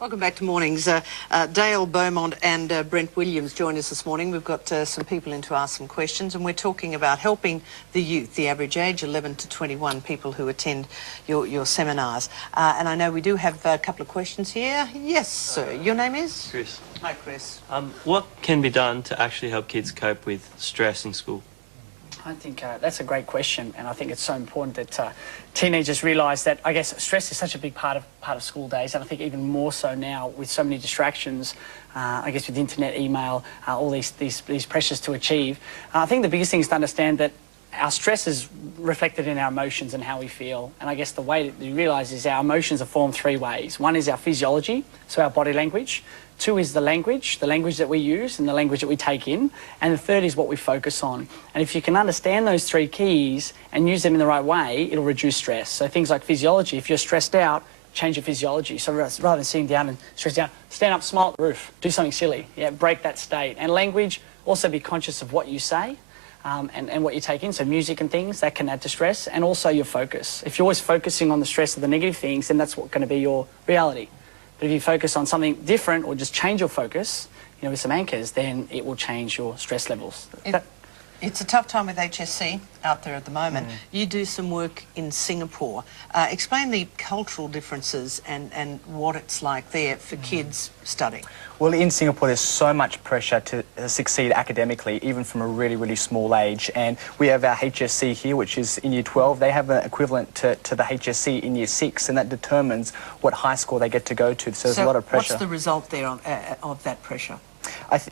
Welcome back to Mornings. Dale Beaumont and Brent Williams join us this morning. We've got some people in to ask some questions, and we're talking about helping the youth, the average age 11 to 21, people who attend your seminars. And I know we do have a couple of questions here. Yes, sir. Your name is? Chris. Hi, Chris. What can be done to actually help kids cope with stress in school? I think that's a great question, and I think it's so important that teenagers realise that, I guess, stress is such a big part of school days, and I think even more so now with so many distractions, I guess with internet, email, all these pressures to achieve. I think the biggest thing is to understand that our stress is reflected in our emotions and how we feel, and I guess the way that you realise is our emotions are formed three ways. One is our physiology, so our body language. Two is the language that we use and the language that we take in. And the third is what we focus on. And if you can understand those three keys and use them in the right way, it'll reduce stress. So things like physiology, if you're stressed out, change your physiology. So rather than sitting down and stressed out, stand up, smile at the roof, do something silly. Yeah, break that state. And language, also be conscious of what you say and what you take in. So music and things, that can add to stress. And also your focus. If you're always focusing on the stress of the negative things, then that's what's going to be your reality. But if you focus on something different or just change your focus, with some anchors, then it will change your stress levels. It's a tough time with HSC out there at the moment. You do some work in Singapore. Explain the cultural differences and what it's like there for kids studying. Well, in Singapore, there's so much pressure to succeed academically, even from a really, really small age. And we have our HSC here, which is in Year 12. They have an equivalent to the HSC in Year 6, and that determines what high school they get to go to. So there's a lot of pressure. What's the result there of that pressure?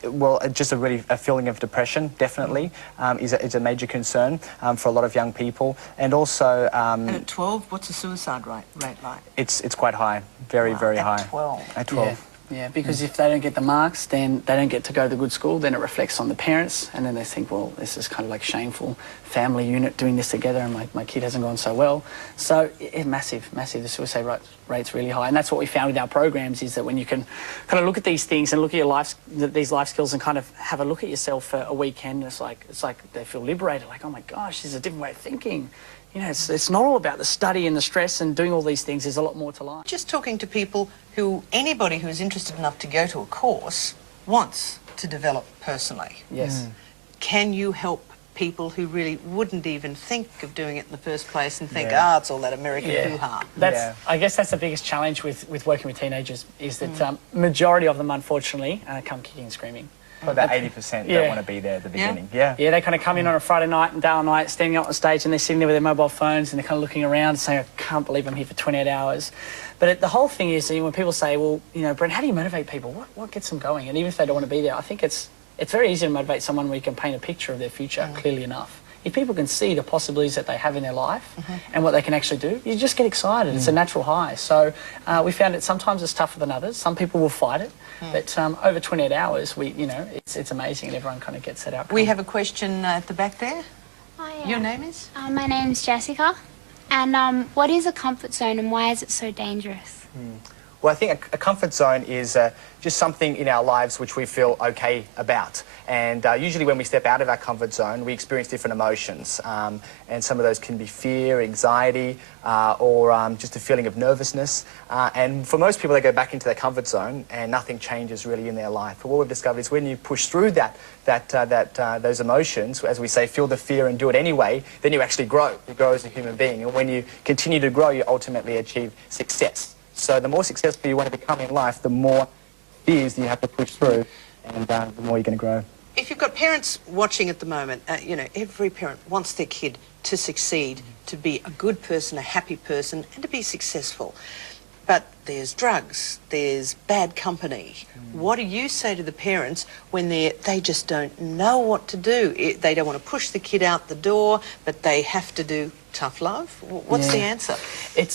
Well, just a feeling of depression, definitely, is a major concern for a lot of young people. And also... and at 12, what's the suicide rate like? It's quite high, very high. At 12? At 12. Yeah, because if they don't get the marks, then they don't get to go to the good school, then it reflects on the parents, and then they think, well, this is kind of like shameful family unit doing this together, and my kid hasn't gone so well. So, massive. The suicide rate's really high, and that's what we found with our programs, is that when you can kind of look at these things and look at your these life skills and kind of have a look at yourself for a weekend, it's like they feel liberated, like, oh my gosh, this is a different way of thinking. It's not all about the study and the stress and doing all these things. There's a lot more to life. Just talking to people anybody who is interested enough to go to a course wants to develop personally. Yes. Can you help people who really wouldn't even think of doing it in the first place and think, it's all that American hoo-ha? I guess that's the biggest challenge with working with teenagers, is that majority of them, unfortunately, come kicking and screaming. Well, about 80% don't want to be there at the beginning. Yeah, they kind of come in on a Friday night and Dale night, standing up on stage, and they're sitting there with their mobile phones, and they're kind of looking around and saying, I can't believe I'm here for 28 hours. But the whole thing is, when people say, well, Brent, how do you motivate people? What gets them going? And even if they don't want to be there, I think it's very easy to motivate someone where you can paint a picture of their future clearly enough. If people can see the possibilities that they have in their life and what they can actually do, you just get excited. It's a natural high. So we found that sometimes it's tougher than others. Some people will fight it. But over 28 hours, it's amazing, and everyone kind of gets that outcome. We have a question at the back there. Oh, yeah. Your name is? My name's Jessica. And what is a comfort zone, and why is it so dangerous? Well, I think a comfort zone is just something in our lives which we feel okay about. And usually when we step out of our comfort zone, we experience different emotions. And some of those can be fear, anxiety, or just a feeling of nervousness. And for most people, they go back into their comfort zone and nothing changes really in their life. But what we've discovered is when you push through those emotions, as we say, feel the fear and do it anyway, then you actually grow. You grow as a human being. And when you continue to grow, you ultimately achieve success. So the more successful you want to become in life, the more fears you have to push through, and the more you're going to grow. If you've got parents watching at the moment, every parent wants their kid to succeed, to be a good person, a happy person, and to be successful. But there's drugs, there's bad company. What do you say to the parents when they just don't know what to do? They don't want to push the kid out the door, but they have to do tough love? What's the answer?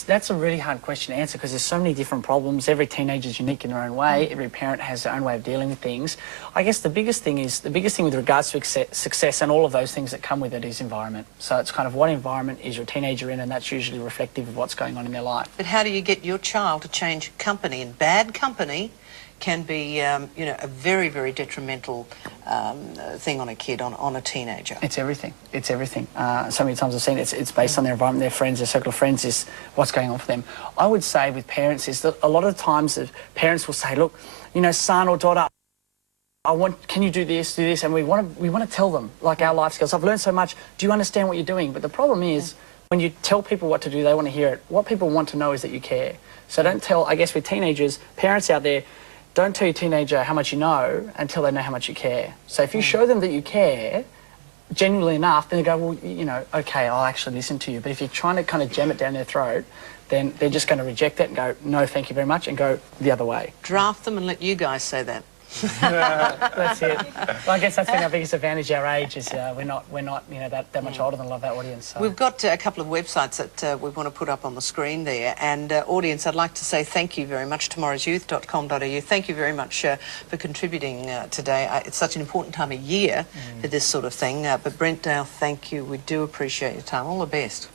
That's a really hard question to answer, because there's so many different problems. Every teenager is unique in their own way. Every parent has their own way of dealing with things. I guess the biggest thing with regards to success and all of those things that come with it is environment. So it's kind of what environment is your teenager in, and that's usually reflective of what's going on in their life. But how do you get your child to change company? And bad company can be, you know, a very, very detrimental thing on a kid, on a teenager. It's everything. It's everything. So many times I've seen it's based on their environment, their friends, their circle of friends, is what's going on for them. I would say with parents is that a lot of the times that parents will say, look, you know, son or daughter, can you do this, and we want to tell them, like, our life skills. I've learned so much. Do you understand what you're doing? But the problem is, when you tell people what to do, they want to hear it. What people want to know is that you care. So don't tell, I guess with teenagers, parents out there, don't tell your teenager how much you know until they know how much you care. So if you show them that you care, genuinely enough, then they go, well, you know, okay, I'll actually listen to you. But if you're trying to kind of jam it down their throat, then they're just going to reject it and go, no, thank you very much, and go the other way. Draft them and let you guys say that. That's it. Well, I guess that's been our biggest advantage. Our age is we're not you know that much older than a lot of our audience. So. We've got a couple of websites that we want to put up on the screen there, and audience, I'd like to say thank you very much. tomorrowsyouth.com.au. Thank you very much for contributing today. It's such an important time of year for this sort of thing. But Brent, Dale, thank you. We do appreciate your time. All the best.